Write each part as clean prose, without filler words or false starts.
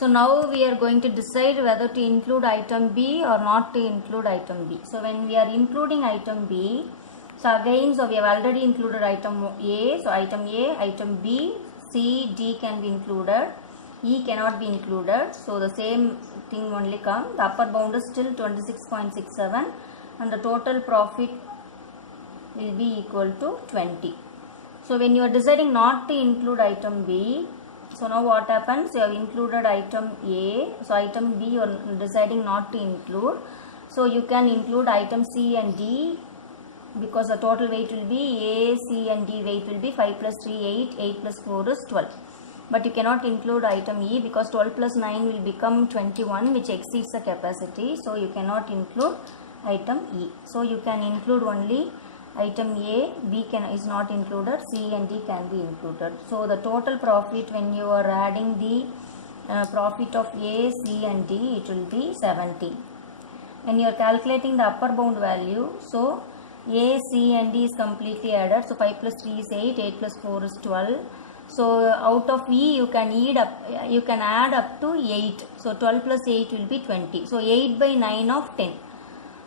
So now we are going to decide whether to include item B or not to include item B. So when we are including item B, so again, so we have already included item A. So item A, item B, C, D can be included. E cannot be included. So the same thing only come. The upper bound is still 26.67 and the total profit will be equal to 20. So when you are deciding not to include item B, so now what happens? You have included item A. So item B you are deciding not to include. So you can include item C and D because the total weight will be A, C and D weight will be 5 plus 3, 8, 8 plus 4 is 12. But you cannot include item E because 12 plus 9 will become 21, which exceeds the capacity. So you cannot include item E. So you can include only item A, B is not included, C and D can be included. So the total profit when you are adding the profit of A, C and D, it will be 70. When you are calculating the upper bound value, so A, C and D is completely added. So 5 plus 3 is 8, 8 plus 4 is 12. So out of E you can add up to 8. So 12 plus 8 will be 20. So 8 by 9 of 10.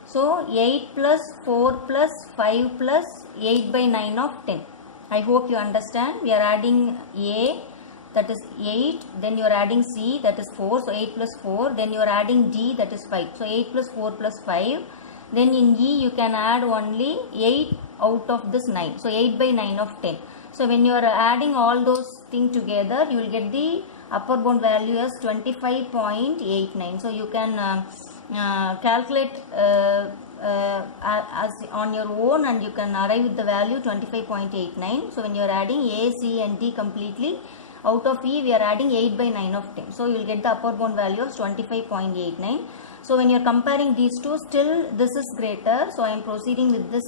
So 8 plus 4 plus 5 plus 8 by 9 of 10. I hope you understand. We are adding A, that is 8. Then you are adding C, that is 4. So 8 plus 4. Then you are adding D, that is 5. So 8 plus 4 plus 5. Then in E you can add only 8 out of this 9. So 8 by 9 of 10. So when you are adding all those things together, you will get the upper bound value as 25.89. So you can calculate as on your own and you can arrive with the value 25.89. So when you are adding A, C and D completely, out of E we are adding 8 by 9 of 10. So you will get the upper bound value of 25.89. So when you are comparing these two, still this is greater. So I am proceeding with this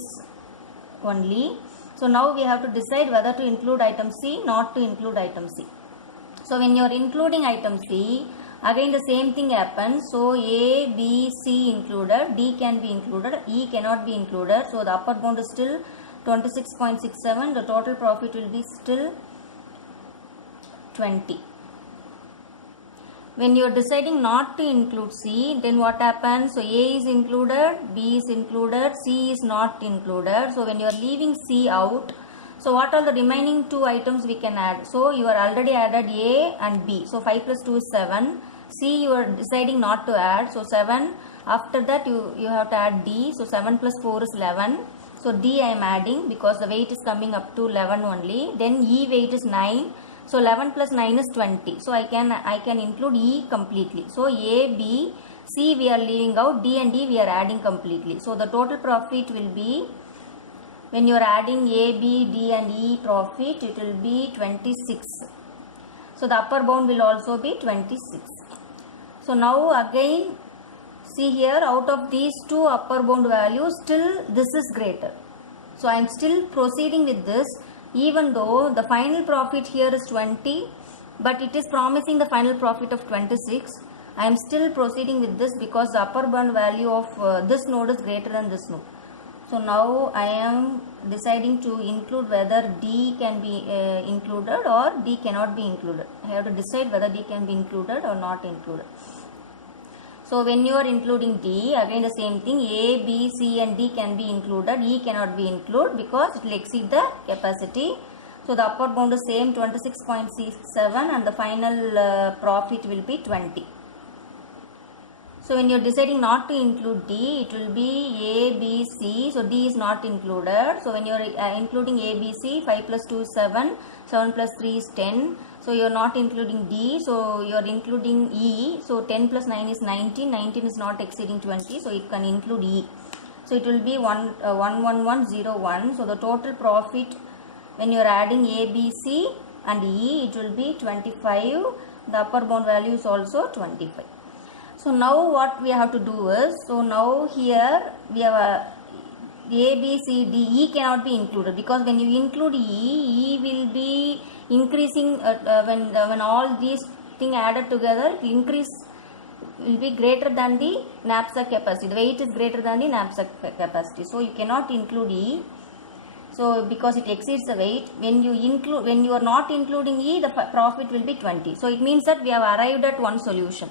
only. So now we have to decide whether to include item C, not to include item C. So when you are including item C, again the same thing happens. So A, B, C included, D can be included, E cannot be included. So the upper bound is still 26.67. The total profit will be still 20. When you are deciding not to include C, then what happens? So A is included, B is included, C is not included. So when you are leaving C out, so what are the remaining two items we can add? So you are already added A and B. So 5 plus 2 is 7. C you are deciding not to add. So 7. After that you have to add D. So 7 plus 4 is 11. So D I am adding because the weight is coming up to 11 only. Then E weight is 9. So 11 plus 9 is 20. So I can include E completely. So A, B, C we are leaving out, D and D we are adding completely. So the total profit will be, when you are adding A, B, D and E profit, it will be 26. So the upper bound will also be 26. So now again see here, out of these two upper bound values, still this is greater. So I am still proceeding with this. Even though the final profit here is 20, but it is promising the final profit of 26, I am still proceeding with this because the upper bound value of this node is greater than this node. So now I am deciding to include whether D can be included or D cannot be included. I have to decide whether D can be included or not included. So when you are including D, again the same thing, A, B, C and D can be included, E cannot be included because it will exceed the capacity. So the upper bound is same 26.67 and the final profit will be 20. So when you are deciding not to include D, it will be A, B, C. So D is not included. So when you are including A, B, C, 5 plus 2 is 7, 7 plus 3 is 10. So you are not including D, so you are including E. So 10 plus 9 is 19, 19 is not exceeding 20, so it can include E. So it will be 11101. So the total profit when you are adding A, B, C and E, it will be 25. The upper bound value is also 25. So now what we have to do is, so now here we have a A, B, C, D, E cannot be included because when you include E, E will be increasing when all these things added together, it will be greater than the knapsack capacity. The weight is greater than the knapsack capacity. So you cannot include E. So because it exceeds the weight, when you are not including E, the profit will be 20. So it means that we have arrived at one solution.